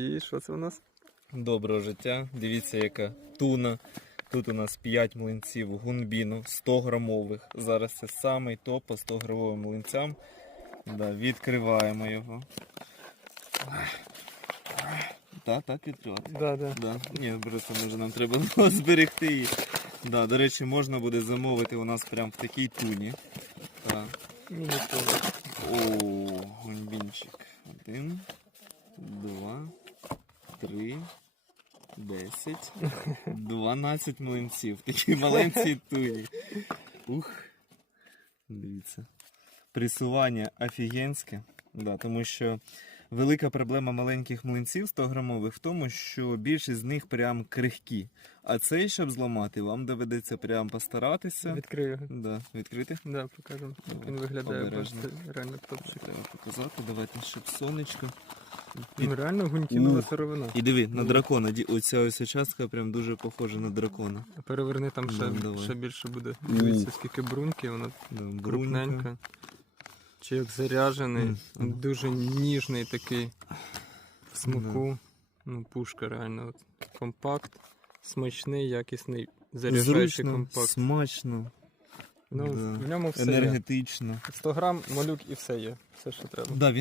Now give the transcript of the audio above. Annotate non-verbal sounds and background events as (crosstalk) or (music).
І що це у нас? Доброго життя. Дивіться, яка туна. Тут у нас 5 млинців гунбіну 100 грамових. Зараз це самий топ по 100 грамовим млинцям. Да, відкриваємо його. Так, так відкривати. Да, да. Да. Ні, просто може нам треба було (laughs) зберегти її. Да, до речі, можна буде замовити у нас прямо в такій туні. Так. О, гунбінчик. Один, два, три, десять, дванадцять млинців. Такі маленькі (laughs) туні. Ух. Дивіться. Пресування офігенське. Да, тому що велика проблема маленьких млинців 100 грамових в тому, що більшість з них прям крихкі. А цей, щоб зламати, вам доведеться прям постаратися. Відкрию його. Да, відкрити. Да, покажемо. як Він виглядає обережно. просто реально топчик. Треба показати, давайте, щоб сонечко. Ну реально гунтінова Ух. сировина. І диви, на дракона. ді- Оця ось частка прям дуже похожа на дракона. Переверни там ще, Ну, давай. ще більше буде. Дивіться, скільки бруньки, вона Да, брунька. крупненька. Чи як заряджений, Мгм. Мгм. дуже ніжний такий в смаку. Ну, пушка реально. От. Компакт, смачний, якісний, заряджаючий Зручно, компакт. смачно, Ну, да. в ньому все є. енергетично. 100 грам, малюк і все є. Все, що треба. Да, він